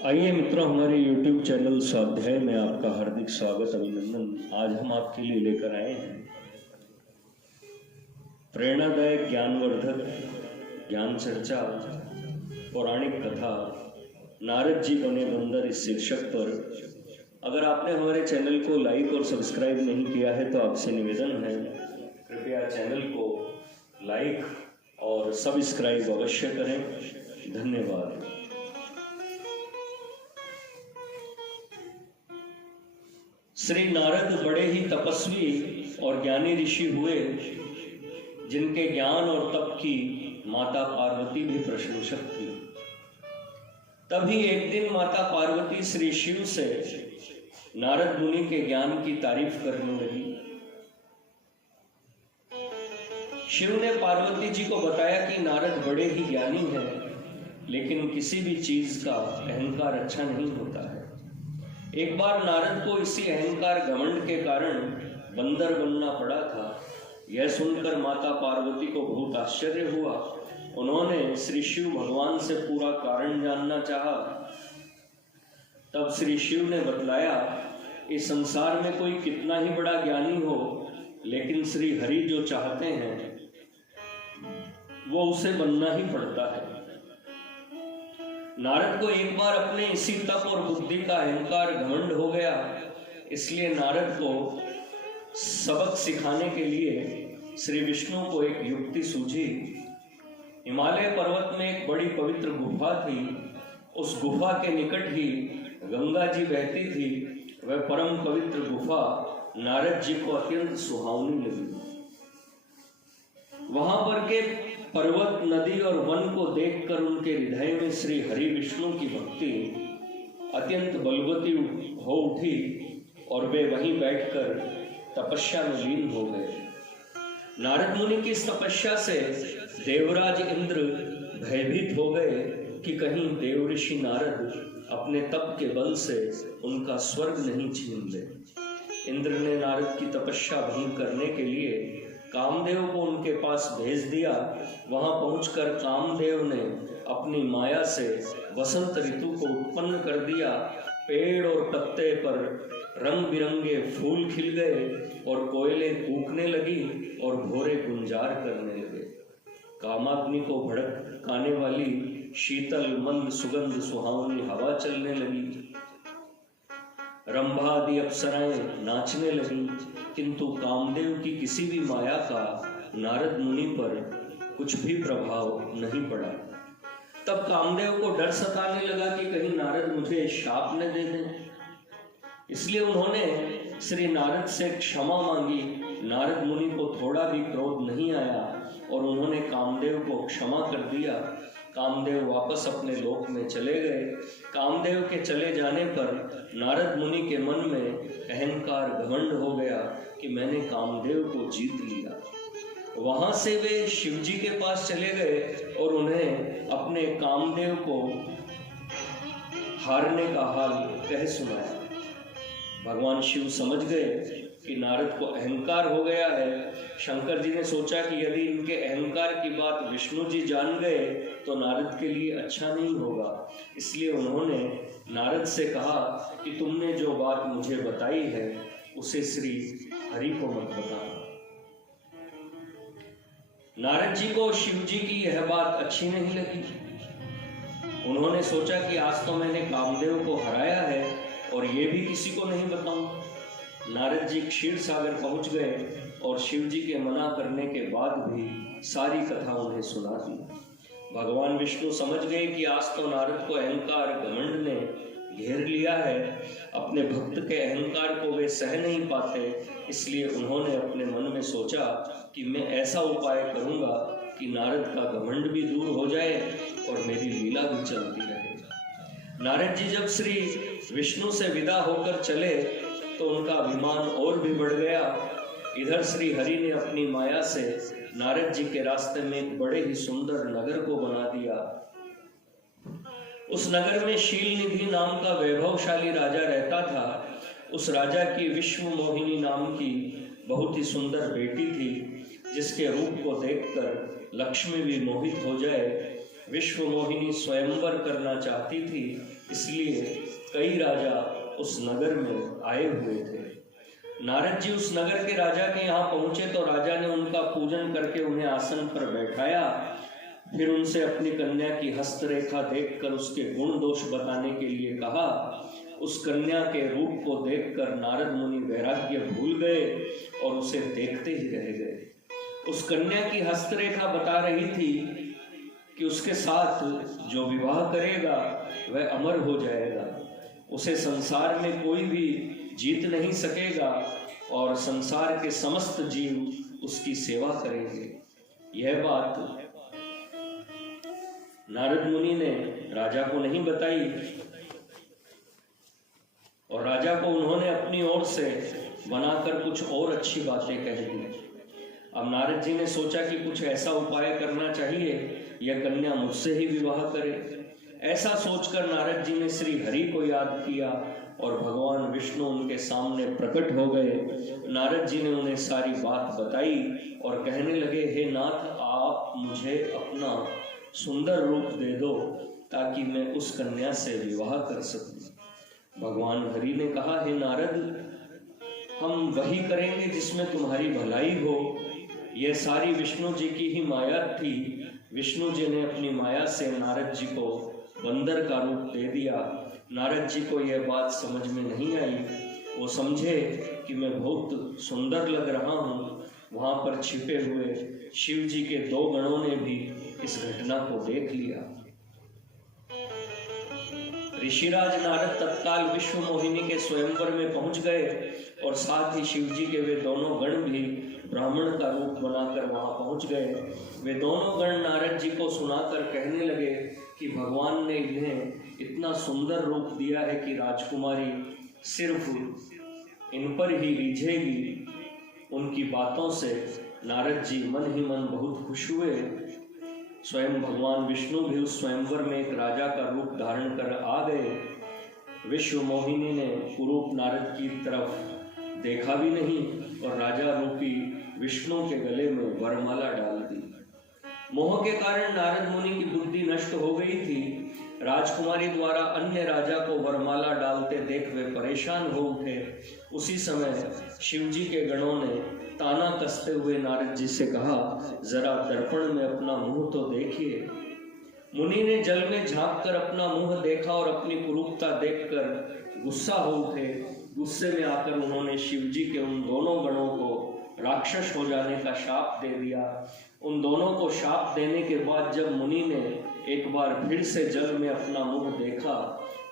आइए मित्रों, हमारे YouTube चैनल स्वाध्याय में आपका हार्दिक स्वागत अभिनंदन। आज हम आपके लिए लेकर आए हैं प्रेरणादायक ज्ञानवर्धक ज्ञान चर्चा पौराणिक कथा नारद जी बने बंदर इस शीर्षक पर। अगर आपने हमारे चैनल को लाइक और सब्सक्राइब नहीं किया है तो आपसे निवेदन है, कृपया चैनल को लाइक और सब्सक्राइब अवश्य करें। धन्यवाद। श्री नारद बड़े ही तपस्वी और ज्ञानी ऋषि हुए, जिनके ज्ञान और तप की माता पार्वती भी प्रशंसक थी। तभी एक दिन माता पार्वती श्री शिव से नारद मुनि के ज्ञान की तारीफ करने लगी। शिव ने पार्वती जी को बताया कि नारद बड़े ही ज्ञानी हैं, लेकिन किसी भी चीज का अहंकार अच्छा नहीं होता है। एक बार नारद को इसी अहंकार घमंड के कारण बंदर बनना पड़ा था। यह सुनकर माता पार्वती को बहुत आश्चर्य हुआ। उन्होंने श्री शिव भगवान से पूरा कारण जानना चाहा। तब श्री शिव ने बतलाया, इस संसार में कोई कितना ही बड़ा ज्ञानी हो, लेकिन श्री हरि जो चाहते हैं वो उसे बनना ही पड़ता है। नारद को एक बार अपने इसी तप और बुद्धि का अहंकार घमंड हो गया। इसलिए नारद को सबक सिखाने के लिए श्री विष्णु को एक युक्ति सूझी। हिमालय पर्वत में एक बड़ी पवित्र गुफा थी। उस गुफा के निकट ही गंगा जी बहती थी। वह परम पवित्र गुफा नारद जी को अत्यंत सुहावनी लगी। वहां पर के पर्वत, नदी और वन को देखकर उनके हृदय में श्री हरि विष्णु की भक्ति अत्यंत बलवती हो उठी और वे वहीं बैठकर तपस्या में लीन हो गए। नारद मुनि की इस तपस्या से देवराज इंद्र भयभीत हो गए कि कहीं देव ऋषि नारद अपने तप के बल से उनका स्वर्ग नहीं छीन ले। इंद्र ने नारद की तपस्या भंग करने के लिए कामदेव को उनके पास भेज दिया। वहां पहुंचकर कामदेव ने अपनी माया से वसंत ऋतु को उत्पन्न कर दिया। पेड़ और पत्ते पर रंग बिरंगे फूल खिल गए और कोयलें कूकने लगी और भोरे गुंजार करने लगे। कामाग्नि को भड़काने वाली शीतल मंद सुगंध सुहावनी हवा चलने लगी। रंभा आदि अप्सराएं नाचने लगी, किंतु कामदेव की किसी भी माया का नारद मुनि पर कुछ भी प्रभाव नहीं पड़ा। तब कामदेव को डर सताने लगा कि कहीं नारद मुझे शाप न दे दें। इसलिए उन्होंने श्री नारद से क्षमा मांगी। नारद मुनि को थोड़ा भी क्रोध नहीं आया और उन्होंने कामदेव को क्षमा कर दिया। कामदेव वापस अपने लोक में चले गए। कामदेव के चले जाने पर नारद मुनि के मन में अहंकार घमंड हो गया कि मैंने कामदेव को जीत लिया। वहां से वे शिव जी के पास चले गए और उन्हें अपने कामदेव को हारने का हाल कह सुनाया। भगवान शिव समझ गए कि नारद को अहंकार हो गया है। शंकर जी ने सोचा कि यदि इनके अहंकार की बात विष्णु जी जान गए तो नारद के लिए अच्छा नहीं होगा। इसलिए उन्होंने नारद से कहा कि तुमने जो बात मुझे बताई है उसे श्री हरि को मत बताना। नारद जी को शिव जी की यह बात अच्छी नहीं लगी। उन्होंने सोचा कि आज तो मैंने कामदेव को हराया है और ये भी किसी को नहीं बताऊंगा। नारद जी क्षीर सागर पहुंच गए और शिव जी के मना करने के बाद भी सारी कथा उन्हें सुना दी। भगवान विष्णु समझ गए कि आज तो नारद को अहंकार घमंड ने घेर लिया है। अपने भक्त के अहंकार को वे सह नहीं पाते। इसलिए उन्होंने अपने मन में सोचा कि मैं ऐसा उपाय करूंगा कि नारद का घमंड भी दूर हो जाए और मेरी लीला भी चलती रहे। नारद जी जब श्री विष्णु से विदा होकर चले तो उनका अभिमान और भी बढ़ गया। इधर श्री हरि ने अपनी माया से नारद जी के रास्ते में एक बड़े ही सुंदर नगर को बना दिया। उस नगर में शील निधि नाम का वैभवशाली राजा रहता था। उस राजा की विश्व मोहिनी नाम की बहुत ही सुंदर बेटी थी, जिसके रूप को देखकर लक्ष्मी भी मोहित हो जाए। विश्व मोहिनी स्वयंवर करना चाहती थी, इसलिए कई राजा उस नगर में आए हुए थे। नारद जी उस नगर के राजा के यहाँ पहुंचे तो राजा ने उनका पूजन करके उन्हें आसन पर बैठाया। फिर उनसे अपनी कन्या की हस्तरेखा देखकर उसके गुण दोष बताने के लिए कहा। उस कन्या के रूप को देखकर नारद मुनि वैराग्य भूल गए और उसे देखते ही रह गए। उस कन्या की हस्तरेखा बता रही थी कि उसके साथ जो विवाह करेगा वह अमर हो जाएगा, उसे संसार में कोई भी जीत नहीं सकेगा और संसार के समस्त जीव उसकी सेवा करेंगे। यह बात नारद मुनि ने राजा को नहीं बताई और राजा को उन्होंने अपनी ओर से बनाकर कुछ और अच्छी बातें कह दी। अब नारद जी ने सोचा कि कुछ ऐसा उपाय करना चाहिए, यह कन्या मुझसे ही विवाह करे। ऐसा सोचकर नारद जी ने श्री हरि को याद किया और भगवान विष्णु उनके सामने प्रकट हो गए। नारद जी ने उन्हें सारी बात बताई और कहने लगे, हे नाथ, आप मुझे अपना सुंदर रूप दे दो ताकि मैं उस कन्या से विवाह कर सकूं। भगवान हरि ने कहा, हे नारद, हम वही करेंगे जिसमें तुम्हारी भलाई हो। यह सारी विष्णु जी की ही माया थी। विष्णु जी ने अपनी माया से नारद जी को बंदर का रूप दे दिया। नारद जी को यह बात समझ में नहीं आई। वो समझे कि मैं बहुत सुंदर लग रहा हूँ। वहां पर छिपे हुए शिव जी के 2 गणों ने भी इस घटना को देख लिया। ऋषिराज नारद तत्काल विश्व मोहिनी के स्वयंवर में पहुंच गए और साथ ही शिव जी के वे दोनों गण भी ब्राह्मण का रूप बनाकर वहां पहुंच गए। वे दोनों गण नारद जी को सुनाकर कहने लगे कि भगवान ने इन्हें इतना सुंदर रूप दिया है कि राजकुमारी सिर्फ इन पर ही रिझेगी। उनकी बातों से नारद जी मन ही मन बहुत खुश हुए। स्वयं भगवान विष्णु भी उस स्वयंवर में एक राजा का रूप धारण कर आ गए। विश्व मोहिनी ने कुरूप नारद की तरफ देखा भी नहीं और राजा रूपी विष्णु के गले में वरमाला डाल दी। मोह के कारण नारद मुनि की बुद्धि नष्ट हो गई थी। राजकुमारी द्वारा अन्य राजा को वरमाला डालते देख वे परेशान हो उठे। उसी समय शिव जी के गणों ने ताना कसते हुए नारद जी से कहा, जरा दर्पण में अपना मुंह तो देखिए। मुनि ने जल में झांक कर अपना मुंह देखा और अपनी कुरूपता देखकर गुस्सा हो उठे। गुस्से में आकर उन्होंने शिव जी के उन दोनों गणों को राक्षस हो जाने का शाप दे दिया। उन दोनों को शाप देने के बाद जब मुनि ने एक बार फिर से जल में अपना मुंह देखा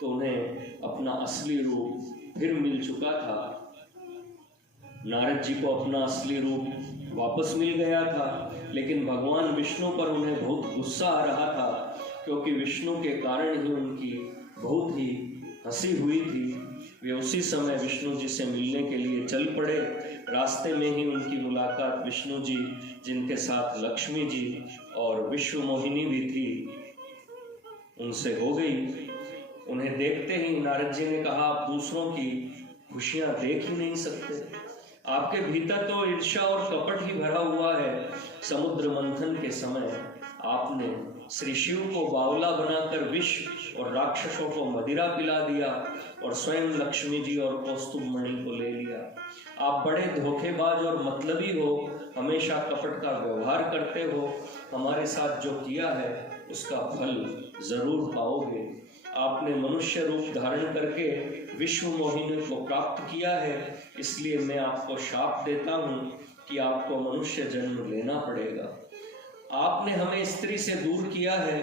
तो उन्हें अपना असली रूप फिर मिल चुका था। नारद जी को अपना असली रूप वापस मिल गया था, लेकिन भगवान विष्णु पर उन्हें बहुत गुस्सा आ रहा था, क्योंकि विष्णु के कारण ही उनकी बहुत ही हंसी हुई थी। वे उसी समय विष्णु जी से मिलने के लिए चल पड़े। रास्ते में ही उनकी मुलाकात विष्णु जी, जिनके साथ लक्ष्मी जी और विश्व मोहिनी भी थी, उनसे हो गई। उन्हें देखते ही नारद जी ने कहा, आप दूसरों की खुशियां देख ही नहीं सकते, आपके भीतर तो ईर्ष्या और कपट ही भरा हुआ है। समुद्र मंथन के समय आपने श्री शिव को बावला बनाकर विष और राक्षसों को मदिरा पिला दिया और स्वयं लक्ष्मी जी और कौस्तुभ मणि को ले लिया। आप बड़े धोखेबाज और मतलबी हो, हमेशा कपट का व्यवहार करते हो। हमारे साथ जो किया है उसका फल जरूर पाओगे। आपने मनुष्य रूप धारण करके विश्व मोहिनी को प्राप्त किया है, इसलिए मैं आपको शाप देता हूँ कि आपको मनुष्य जन्म लेना पड़ेगा। आपने हमें स्त्री से दूर किया है,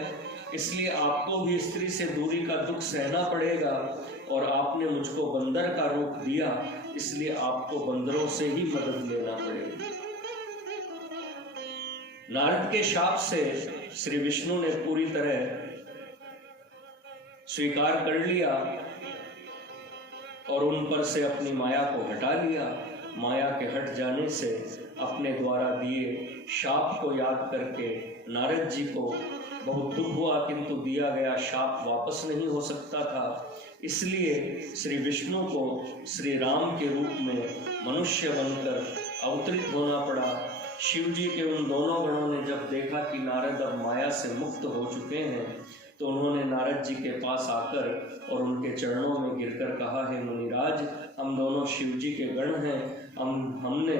इसलिए आपको भी स्त्री से दूरी का दुख सहना पड़ेगा। और आपने मुझको बंदर का रूप दिया, इसलिए आपको बंदरों से ही मदद लेना पड़ेगी। नारद के शाप से श्री विष्णु ने पूरी तरह स्वीकार कर लिया और उन पर से अपनी माया को हटा लिया। माया के हट जाने से अपने द्वारा दिए शाप को याद करके नारद जी को बहुत दुख हुआ, किंतु दिया गया शाप वापस नहीं हो सकता था। इसलिए श्री विष्णु को श्री राम के रूप में मनुष्य बनकर अवतरित होना पड़ा। शिव जी के उन दोनों गणों ने जब देखा कि नारद अब माया से मुक्त हो चुके हैं, तो उन्होंने नारद जी के पास आकर और उनके चरणों में गिरकर कहा, हे मुनिराज, हम दोनों शिव जी के गण हैं। हमने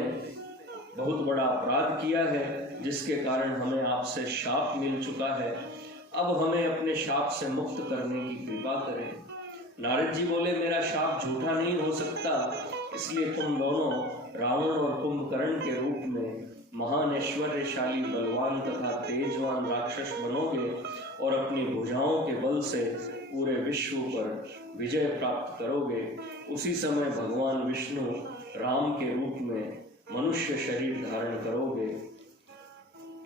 बहुत बड़ा अपराध किया है, जिसके कारण हमें आपसे शाप मिल चुका है। अब हमें अपने शाप से मुक्त करने की कृपा करें। नारद जी बोले, मेरा शाप झूठा नहीं हो सकता, इसलिए तुम दोनों रावण और कुंभकर्ण के रूप में महान ऐश्वर्यशाली, बलवान तथा तेजवान राक्षस बनोगे और अपनी भुजाओं के बल से पूरे विश्व पर विजय प्राप्त करोगे। उसी समय भगवान विष्णु राम के रूप में मनुष्य शरीर धारण करोगे।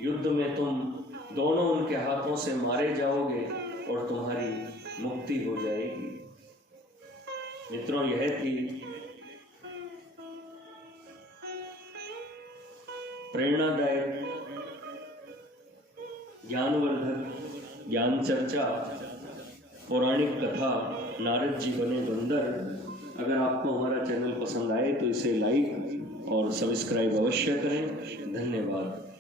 युद्ध में तुम दोनों उनके हाथों से मारे जाओगे और तुम्हारी मुक्ति हो जाएगी। मित्रों, यह थी प्रेरणादायक, ज्ञानवर्धक, ज्ञान चर्चा, पौराणिक कथा नारद जी बने बंदर। अगर आपको हमारा चैनल पसंद आए तो इसे लाइक और सब्सक्राइब अवश्य करें। धन्यवाद।